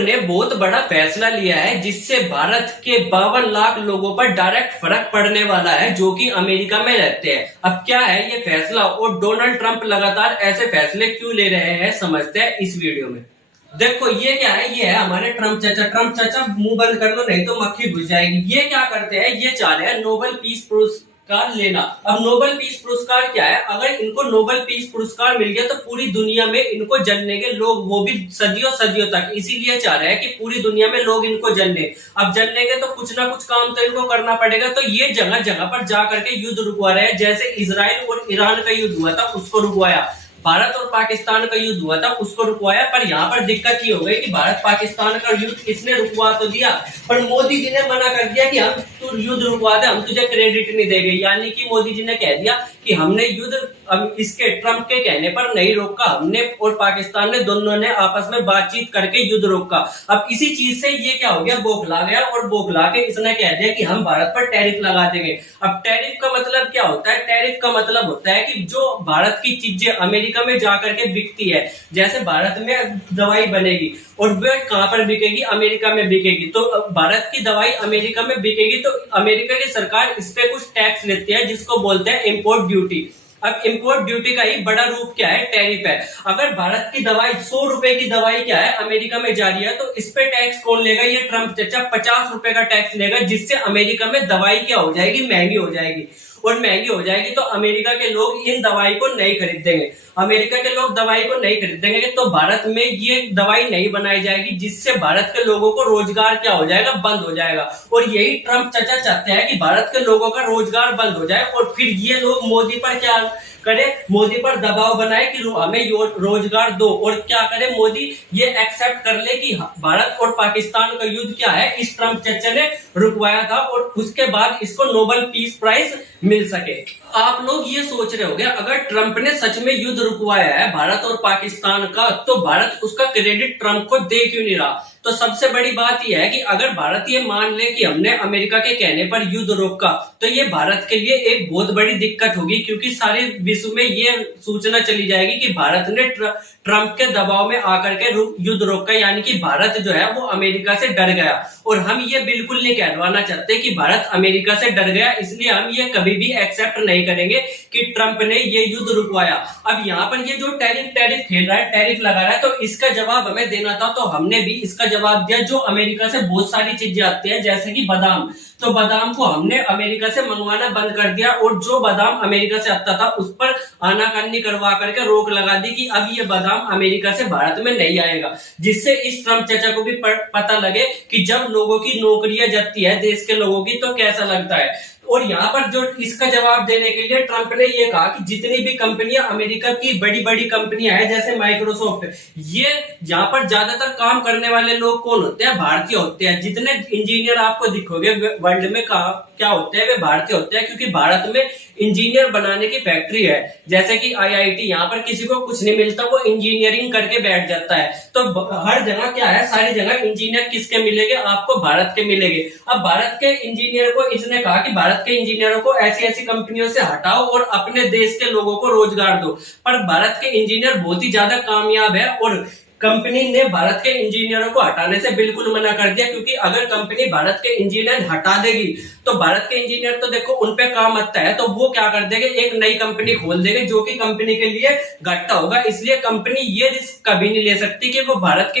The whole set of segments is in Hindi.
ने बहुत बड़ा फैसला लिया है जिससे भारत के 52 लाख लोगों पर डायरेक्ट फर्क पड़ने वाला है जो कि अमेरिका में रहते हैं। अब क्या है ये फैसला और डोनाल्ड ट्रंप लगातार ऐसे फैसले क्यों ले रहे हैं, समझते हैं इस वीडियो में। देखो ये क्या है, ये है हमारे ट्रंप चाचा मुंह बंद कर दो नहीं तो मक्खी घुस जाएगी। ये क्या करते हैं, ये चाह रहे हैं नोबेल पीस पुरस्कार लेना। अब नोबेल पीस पुरस्कार क्या है, अगर इनको नोबेल पीस पुरस्कार मिल गया तो पूरी दुनिया में इनको जानने के लोग, वो भी सदियों सदियों तक, इसीलिए चाह रहे हैं कि पूरी दुनिया में लोग इनको जानने। अब जानने के तो कुछ ना कुछ काम तो इनको करना पड़ेगा, तो ये जगह जगह पर जा करके युद्ध रुकवा रहे हैं। जैसे इजराइल और ईरान का युद्ध हुआ था उसको रुकवाया, भारत और पाकिस्तान का युद्ध हुआ था उसको रुकवाया। पर यहाँ पर दिक्कत ये हो गई कि भारत पाकिस्तान का युद्ध इसने रुकवा तो दिया, पर मोदी जी ने मना कर दिया कि हम तू युद्ध रुकवा दे, हम तुझे क्रेडिट नहीं देंगे। यानी कि मोदी जी ने कह दिया कि हमने युद्ध अब इसके ट्रंप के कहने पर नहीं रोका, हमने और पाकिस्तान ने दोनों ने आपस में बातचीत करके युद्ध रोका। अब इसी चीज से ये क्या हो गया, बौखला गया और बौखला के इसने कह दिया कि हम भारत पर टैरिफ लगा देंगे। अब टैरिफ का मतलब क्या होता है, टैरिफ का मतलब होता है कि जो भारत की चीजें अमेरिका में जाकर के बिकती है, जैसे भारत में दवाई बनेगी और वह कहां पर बिकेगी, अमेरिका में बिकेगी, तो भारत की दवाई अमेरिका में बिकेगी तो अमेरिका की सरकार इस पे कुछ टैक्स लेती है जिसको बोलते हैं इंपोर्ट ड्यूटी। अब इंपोर्ट ड्यूटी का ही बड़ा रूप क्या है, टैरिफ है। अगर भारत की दवाई 100 रुपए की दवाई क्या है अमेरिका में जा रही है तो इस पे टैक्स कौन लेगा, ये ट्रंप चाचा 50 रुपए का टैक्स लेगा, जिससे अमेरिका में दवाई क्या हो जाएगी, महंगी हो जाएगी। और महंगी हो जाएगी तो अमेरिका के लोग इन दवाई को नहीं खरीदेंगे, अमेरिका के लोग दवाई को नहीं खरीदेंगे तो भारत में ये दवाई नहीं बनाई जाएगी, जिससे भारत के लोगों को रोजगार क्या हो जाएगा, बंद हो जाएगा। और यही ट्रंप चाचा चाहते हैं कि भारत के लोगों का रोजगार बंद हो जाए और फिर ये लोग मोदी पर क्या करे, मोदी पर दबाव बनाए कि हमें रोजगार दो। और क्या करे मोदी, ये एक्सेप्ट कर ले कि भारत और पाकिस्तान का युद्ध क्या है इस ट्रंप चचा ने रुकवाया था और उसके बाद इसको नोबेल पीस प्राइज मिल सके। आप लोग ये सोच रहे होंगे अगर ट्रंप ने सच में युद्ध रुकवाया है भारत और पाकिस्तान का तो भारत उसका क्रेडिट ट्रंप को दे क्यों नहीं रहा। तो सबसे बड़ी बात यह है कि अगर भारत ये मान ले कि हमने अमेरिका के कहने पर युद्ध रोका तो ये भारत के लिए एक बहुत बड़ी दिक्कत होगी, क्योंकि सारे विश्व में ये सूचना चली जाएगी कि भारत ने ट्रंप के दबाव में आकर के युद्ध रोका, यानी कि भारत जो है वो अमेरिका से डर गया। और हम ये बिल्कुल नहीं कहलवाना चाहते कि भारत अमेरिका से डर गया, इसलिए हम ये कभी भी एक्सेप्ट नहीं करेंगे कि ट्रंप ने ये युद्ध रुकवाया। अब यहाँ पर ये जो टैरिफ खेल रहा है, टैरिफ लगा रहा है, तो इसका जवाब हमें देना था, तो हमने भी इसका जवाब दिया। जो अमेरिका से बहुत सारी चीजें आती है जैसे कि बादाम, तो बादाम को हमने अमेरिका से मंगवाना बंद कर दिया और जो बादाम अमेरिका से आता था उस पर आनाकानी करवा करके रोक लगा दी कि अब ये बादाम अमेरिका से भारत में नहीं आएगा, जिससे इस ट्रंप चाचा को भी पता लगे कि जब लोगों की नौकरियां जाती है देश के लोगों की तो कैसा लगता है। और यहाँ पर जो इसका जवाब देने के लिए ट्रंप ने ये कहा कि जितनी भी कंपनियां अमेरिका की बड़ी बड़ी कंपनियां हैं जैसे माइक्रोसॉफ्ट, ये यहाँ पर ज्यादातर काम करने वाले लोग कौन होते हैं, भारतीय होते हैं। जितने इंजीनियर आपको दिखोगे वर्ल्ड में क्या होते हैं, वे भारतीय होते हैं, क्योंकि भारत में इंजीनियर बनाने की फैक्ट्री है। जैसे कि IIT, यहाँ पर किसी को कुछ नहीं मिलता, वो इंजीनियरिंग करके बैठ जाता है। तो हर जगह क्या है, सारी जगह इंजीनियर किसके मिलेंगे, आपको भारत के मिलेंगे। अब भारत के इंजीनियर को इसने कहा कि भारत के इंजीनियरों को ऐसी ऐसी कंपनियों से हटाओ और अपने देश के लोगों को रोजगार दो। पर भारत के इंजीनियर बहुत ही ज्यादा कामयाब है और कंपनी ने भारत के इंजीनियरों को हटाने से बिल्कुल मना कर दिया, क्योंकि अगर कंपनी भारत के इंजीनियर हटा देगी तो भारत के इंजीनियर तो देखो उन पे काम आता है, तो वो क्या कर देंगे, एक नई कंपनी खोल देंगे जो कि कंपनी के लिए घाटा होगा। इसलिए कंपनी ये रिस्क कभी नहीं ले सकती कि वो भारत के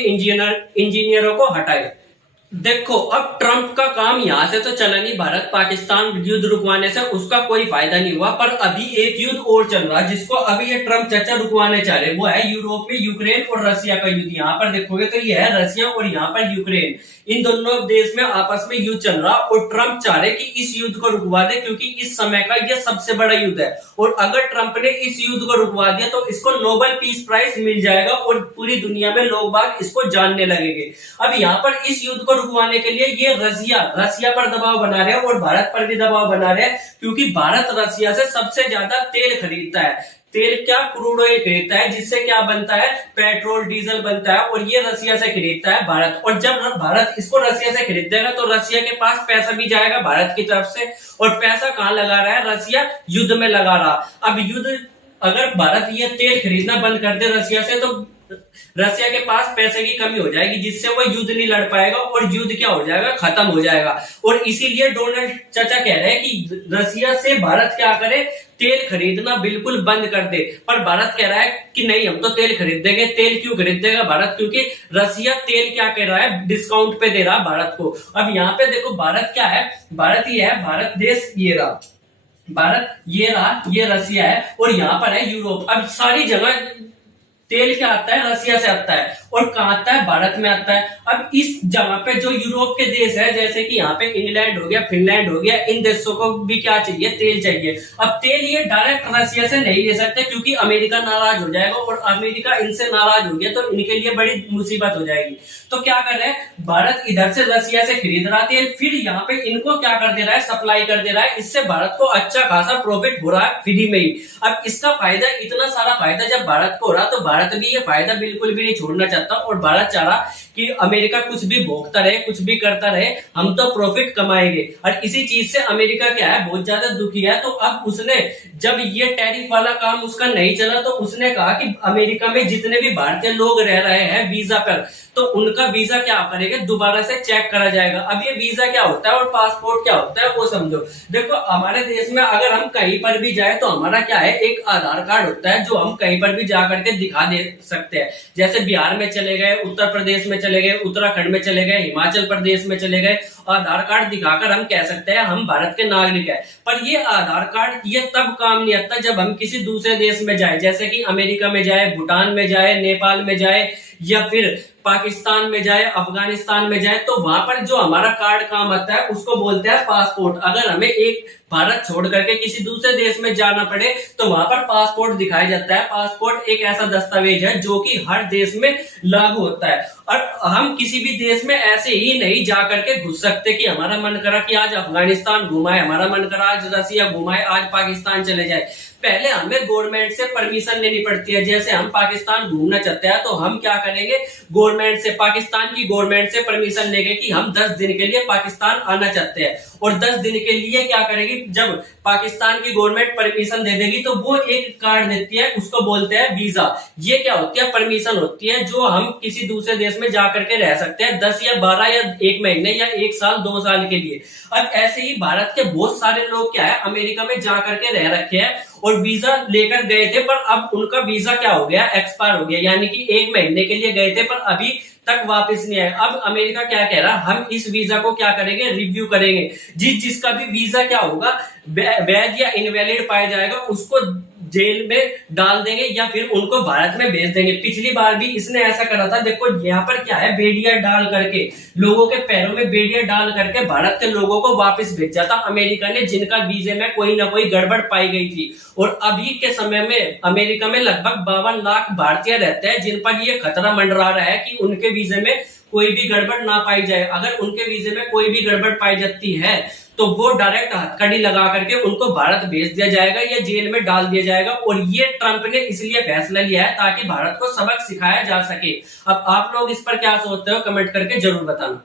इंजीनियरों को हटाए। देखो अब ट्रंप का काम यहाँ से तो चला नहीं, भारत पाकिस्तान युद्ध रुकवाने से उसका कोई फायदा नहीं हुआ, पर अभी एक युद्ध और चल रहा है जिसको अभी ये ट्रंप चाचा रुकवाने चाह रहे, वो है यूरोप में यूक्रेन और रशिया का युद्ध। यहाँ पर देखोगे तो ये है रशिया और यहाँ पर यूक्रेन, इन दोनों देश में आपस में युद्ध चल रहा और ट्रंप चाह रहे कि इस युद्ध को रुकवा दे, क्योंकि इस समय का ये सबसे बड़ा युद्ध है। और अगर ट्रंप ने इस युद्ध को रुकवा दिया तो इसको नोबेल पीस प्राइज मिल जाएगा और पूरी दुनिया में लोग बाग इसको जानने लगेंगे। अब यहाँ पर इस युद्ध को रुकवाने के लिए ये रशिया पर दबाव बना रहे हैं और भारत पर भी दबाव बना रहे हैं, क्योंकि भारत रशिया से सबसे ज्यादा तेल खरीदता है। तेल क्या, क्रूड ऑयल खरीदता है, जिससे क्या बनता है, पेट्रोल डीजल बनता है, और ये रशिया से खरीदता है भारत। और जब भारत इसको रशिया से खरीदेगा तो रशिया के पास पैसा भी जाएगा भारत की तरफ से, और पैसा कहाँ लगा रहा है, रशिया युद्ध में लगा रहा। अब युद्ध, अगर भारत ये तेल खरीदना बंद कर दे रशिया से तो रसिया के पास पैसे की कमी हो जाएगी, जिससे वो युद्ध नहीं लड़ पाएगा और युद्ध क्या हो जाएगा, खत्म हो जाएगा। और इसीलिए डोनाल्ड चाचा कह रहे हैं कि रसिया से भारत क्या करे, तेल खरीदना बिल्कुल बंद कर दे। पर भारत कह रहा है कि नहीं, हम तो तेल खरीद देंगे। तेल क्यों खरीदेगा भारत? क्योंकि रसिया तेल क्या कर रहा है, डिस्काउंट पे दे रहा है भारत को। अब यहाँ पे देखो भारत क्या है, भारत ये है, भारत देश ये रहा, भारत ये रहा, ये रसिया है और यहाँ पर है यूरोप। अब सारी जगह तेल क्या आता है, रसिया से आता है और कहाँ आता है, भारत में आता है। अब इस जगह पे जो यूरोप के देश है, जैसे कि यहाँ पे इंग्लैंड हो गया, फिनलैंड हो गया, इन देशों को भी क्या चाहिए, तेल चाहिए। अब तेल ये डायरेक्ट रसिया से नहीं ले सकते क्योंकि अमेरिका नाराज हो जाएगा और अमेरिका इनसे नाराज हो गया तो इनके लिए बड़ी मुसीबत हो जाएगी। तो क्या कर रहे हैं, भारत इधर से रसिया से खरीद रहा तेल, फिर यहाँ पे इनको क्या कर दे रहा है, सप्लाई कर दे रहा है। इससे भारत को अच्छा खासा प्रॉफिट हो रहा है फ्री में ही। अब इसका फायदा, इतना सारा फायदा जब भारत को हो रहा तो भारत भी ये फायदा बिल्कुल भी नहीं छोड़ना चाहता और भारत चाह रहा कि अमेरिका कुछ भी भोगता रहे, कुछ भी करता रहे, हम तो प्रॉफिट कमाएंगे। और इसी चीज से अमेरिका क्या है, बहुत ज्यादा दुखी है। तो अब उसने, जब ये टैरिफ वाला काम उसका नहीं चला तो उसने कहा कि अमेरिका में जितने भी भारतीय लोग रह रहे हैं वीजा पर, तो उनका वीजा क्या करेगा, दोबारा से चेक करा जाएगा। अब ये वीजा क्या होता है और पासपोर्ट क्या होता है वो समझो। देखो हमारे देश में अगर हम कहीं पर भी जाए तो हमारा क्या है, एक आधार कार्ड होता है जो हम कहीं पर भी जा करके दिखा दे सकते हैं। जैसे बिहार में चले गए, उत्तर प्रदेश में चले गए, उत्तराखंड में चले गए, हिमाचल प्रदेश में चले गए, आधार कार्ड दिखाकर हम कह सकते हैं हम भारत के नागरिक है। पर ये आधार कार्ड ये तब काम नहीं आता जब हम किसी दूसरे देश में जाए, जैसे कि अमेरिका में जाए, भूटान में जाए, नेपाल में जाए या फिर पाकिस्तान में जाए, अफगानिस्तान में जाए, तो वहां पर जो हमारा कार्ड काम आता है उसको बोलते हैं पासपोर्ट। अगर हमें एक भारत छोड़ करके किसी दूसरे देश में जाना पड़े तो वहां पर पासपोर्ट दिखाया जाता है। पासपोर्ट एक ऐसा दस्तावेज है जो कि हर देश में लागू होता है और हम किसी भी देश में ऐसे ही नहीं जा करके घुस सकते कि हमारा मन करा कि आज अफगानिस्तान घुमाए, हमारा मन करा आज रसिया घुमाए, आज पाकिस्तान चले जाए। पहले हमें गवर्नमेंट से परमिशन लेनी पड़ती है। जैसे हम पाकिस्तान घूमना चाहते हैं तो हम क्या करेंगे, गवर्नमेंट से, पाकिस्तान की गवर्नमेंट से परमिशन लेंगे कि हम 10 दिन के लिए पाकिस्तान आना चाहते हैं। और 10 दिन के लिए क्या करेगी, जब पाकिस्तान की गवर्नमेंट परमिशन दे देगी तो वो एक कार्ड देती है, उसको बोलते हैं वीजा। ये क्या होती है, परमिशन होती है जो हम किसी दूसरे देश में जाकर के रह सकते हैं 10 या 12 या 1 महीने या 1 साल 2 साल के लिए। अब ऐसे ही भारत के बहुत सारे लोग क्या है, अमेरिका में जा करके रह रखे हैं और वीजा लेकर गए थे, पर अब उनका वीजा क्या हो गया, एक्सपायर हो गया। यानी कि 1 महीने के लिए गए थे पर अभी तक वापस नहीं आए। अब अमेरिका क्या कह रहा है, हम इस वीजा को क्या करेंगे, रिव्यू करेंगे। जिसका भी वीजा क्या होगा, वैध या इनवैलिड पाया जाएगा उसको जेल में डाल देंगे या फिर उनको भारत में भेज देंगे। पिछली बार भी इसने ऐसा करा था। देखो यहाँ पर क्या है, बेड़िया डाल करके, लोगों के पैरों में बेड़िया डाल करके भारत के लोगों को वापस भेजा था अमेरिका ने, जिनका वीजे में कोई ना कोई गड़बड़ पाई गई थी। और अभी के समय में अमेरिका में लगभग 52 लाख भारतीय रहते हैं जिन पर यह खतरा मंडरा रहा है कि उनके वीजे में कोई भी गड़बड़ ना पाई जाए। अगर उनके वीजे में कोई भी गड़बड़ पाई जाती है तो वो डायरेक्ट हथकड़ी लगा करके उनको भारत भेज दिया जाएगा या जेल में डाल दिया जाएगा। और ये ट्रंप ने इसलिए फैसला लिया है ताकि भारत को सबक सिखाया जा सके। अब आप लोग इस पर क्या सोचते हो, कमेंट करके जरूर बताना।